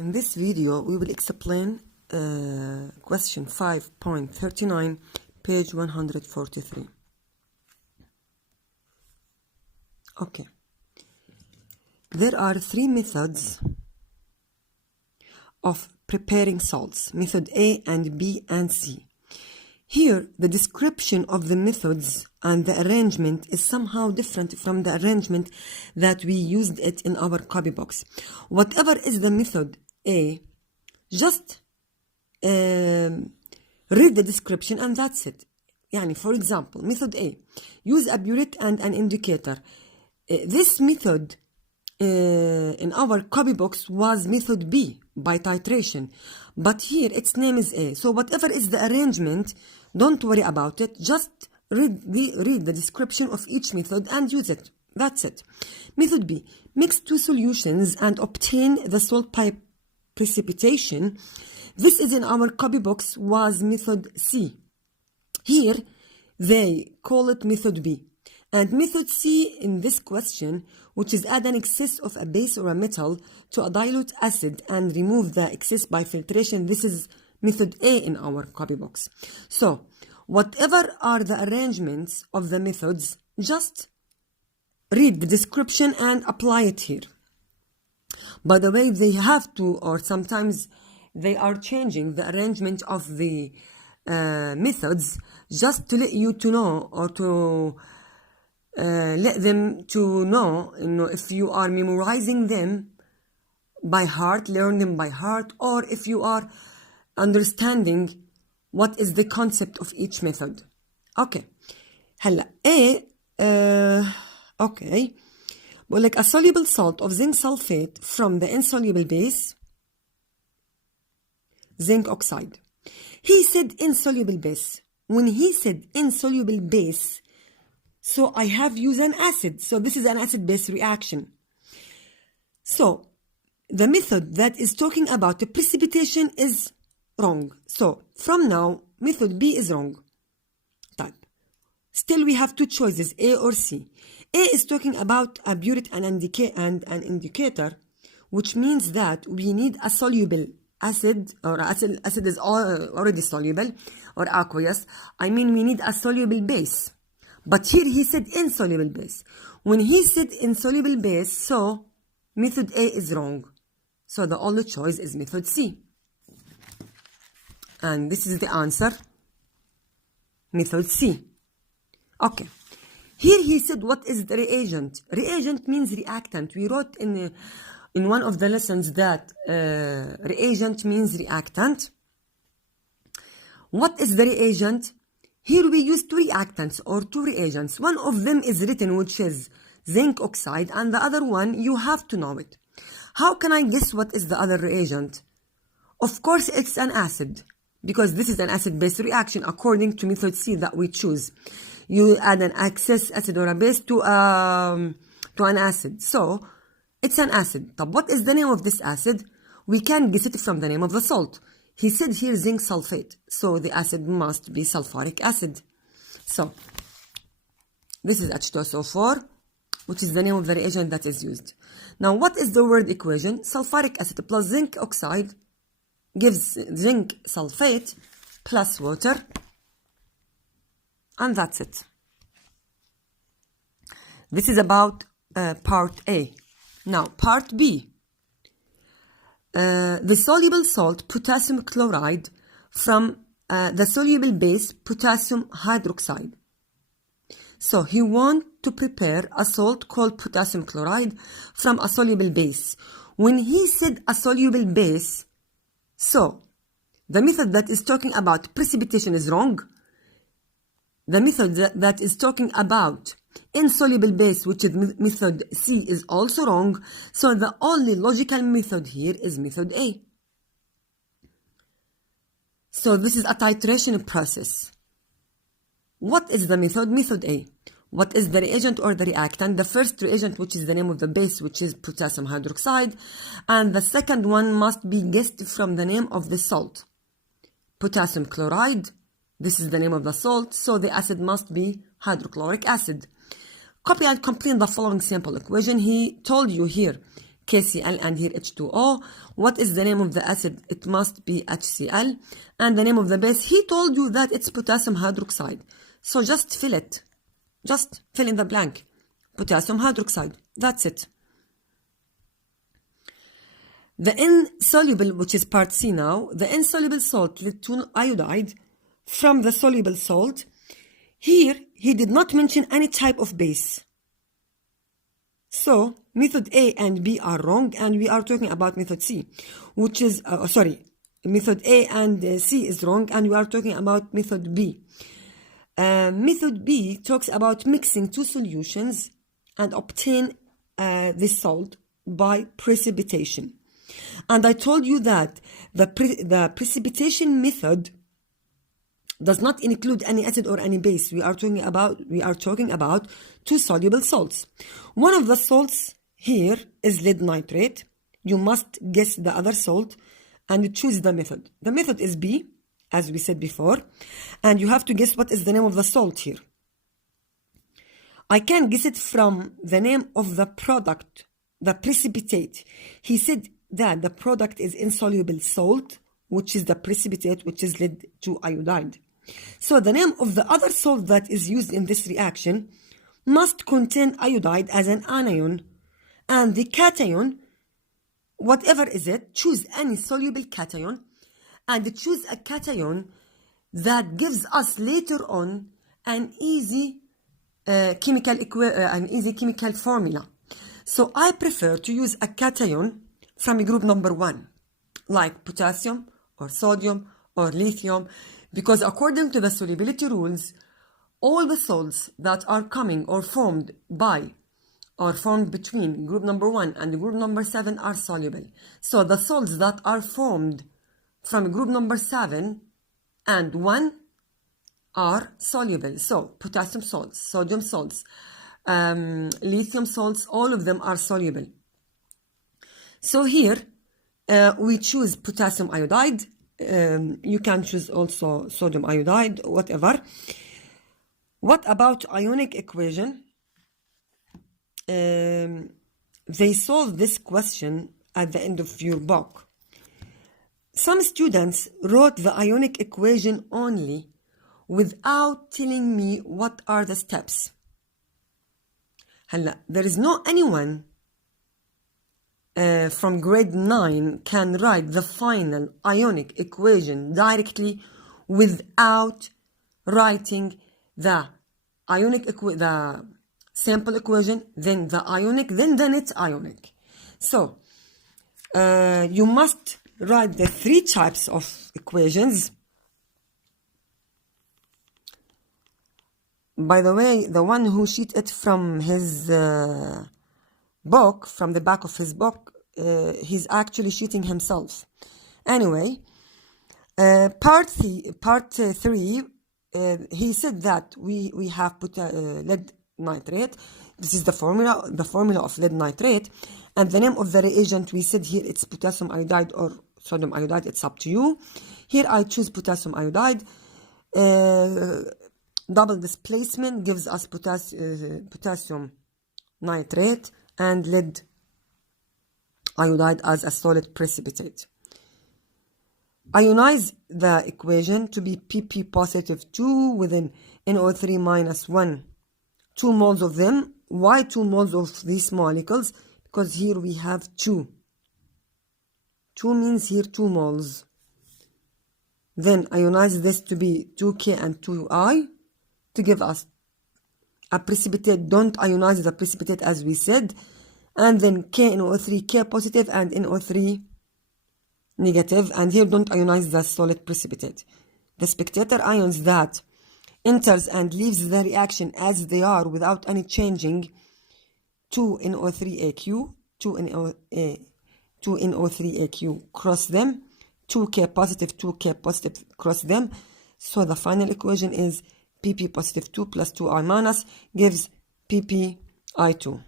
In this video, we will explain question 5.39, page 143. Okay. There are three methods of preparing salts, method A and B and C. Here, the description of the methods and the arrangement is somehow different from the arrangement that we used it in our copy box. Whatever is the method A, just read the description and that's it. Yani, for example, method A, use a burette and an indicator. This method in our copy box was method B by titration, but here its name is A. So whatever is the arrangement, don't worry about it. Just read the description of each method and use it. That's it. Method B, mix two solutions and obtain the salt by precipitation. This is in our copy box was method C. Here they call it method B. And method C in this question, which is add an excess of a base or a metal to a dilute acid and remove the excess by filtration. This is method A in our copy box. So whatever are the arrangements of the methods, just read the description and apply it here. By the way, they have to, or sometimes they are changing the arrangement of the methods just to let you to know, or to let them to know, if you are memorizing them by heart, learn them by heart, or if you are understanding what is the concept of each method. Okay. هلا A okay. Well, like a soluble salt of zinc sulfate from the insoluble base, zinc oxide. He said insoluble base. When he said insoluble base, so I have used an acid. So this is an acid-base reaction. So the method that is talking about the precipitation is wrong. So from now, method B is wrong. Type. Still we have two choices, A or C. A is talking about a burette and an indicator, which means that we need a soluble acid, or acid is already soluble or aqueous. I mean, we need a soluble base. But here he said insoluble base. When he said insoluble base, so method A is wrong. So the only choice is method C. And this is the answer, method C. Okay. Here he said, what is the reagent? Reagent means reactant. We wrote in one of the lessons that reagent means reactant. What is the reagent? Here we use two reactants or two reagents. One of them is written, which is zinc oxide, and the other one, you have to know it. How can I guess what is the other reagent? Of course, it's an acid, because this is an acid-base reaction according to method C that we choose. You add an excess acid or a base to an acid. So it's an acid. But what is the name of this acid? We can guess it from the name of the salt. He said here zinc sulfate. So the acid must be sulfuric acid. So this is H2SO4, which is the name of the reagent that is used. Now what is the word equation? Sulfuric acid plus zinc oxide gives zinc sulfate plus water. And that's it. This is about part A. Now, part B. The soluble salt, potassium chloride, from the soluble base, potassium hydroxide. So, he wants to prepare a salt called potassium chloride from a soluble base. When he said a soluble base, so the method that is talking about precipitation is wrong. The method that is talking about insoluble base, which is method C, is also wrong. So the only logical method here is method A. So this is a titration process. What is the method? Method A. What is the reagent or the reactant? The first reagent, which is the name of the base, which is potassium hydroxide. And the second one must be guessed from the name of the salt. Potassium chloride. This is the name of the salt, so the acid must be hydrochloric acid. Copy and complete the following sample equation. He told you here, KCl and here H2O. What is the name of the acid? It must be HCl. And the name of the base, he told you that it's potassium hydroxide. So just fill it. Just fill in the blank. Potassium hydroxide. That's it. The insoluble, which is part C now, the insoluble salt led to iodide from the soluble salt. Here, he did not mention any type of base. So, method A and B are wrong, and we are talking about method C, which is, method A and C is wrong, and we are talking about method B. Method B talks about mixing two solutions and obtain this salt by precipitation. And I told you that the precipitation method does not include any acid or any base. We are talking about two soluble salts. One of the salts here is lead nitrate. You must guess the other salt and choose the method. The method is B, as we said before, and you have to guess what is the name of the salt here. I can guess it from the name of the product, the precipitate. He said that the product is insoluble salt, which is the precipitate, which is lead to iodide. So the name of the other salt that is used in this reaction must contain iodide as an anion, and the cation, whatever is it, choose any soluble cation and choose a cation that gives us later on an easy chemical formula. So I prefer to use a cation from group number 1, like potassium or sodium or lithium, because according to the solubility rules, all the salts that are coming or formed between group number 1 and group number 7 are soluble. So the salts that are formed from group number 7 and 1 are soluble. So potassium salts, sodium salts, lithium salts, all of them are soluble. So here we choose potassium iodide. You can choose also sodium iodide, whatever. What about ionic equation? They solve this question at the end of your book. Some students wrote the ionic equation only without telling me what are the steps. There is no anyone from grade 9 can write the final ionic equation directly without writing the the sample equation, then the ionic, then the net ionic. So you must write the 3 types of equations. By the way, the one who sheet it from his book, from the back of his book, he's actually cheating himself. Anyway, part 3, he said that we have put lead nitrate. This is the formula of lead nitrate, and the name of the reagent, we said here it's potassium iodide or sodium iodide. It's up to you. Here I choose potassium iodide. Double displacement gives us potassium nitrate and lead iodide as a solid precipitate. Ionize the equation to be PP positive 2 within NO3 minus 1. 2 moles of them. Why 2 moles of these molecules? Because here we have 2. 2 means here 2 moles. Then ionize this to be 2K and 2I to give us a precipitate. Don't ionize the precipitate as we said. And then KNO3, K positive and NO3 negative. And here don't ionize the solid precipitate. The spectator ions that enters and leaves the reaction as they are without any changing, 2NO3AQ, 2NO3AQ, cross them, 2K positive, 2K positive, cross them. So the final equation is PP positive 2 plus 2I minus gives PPI2.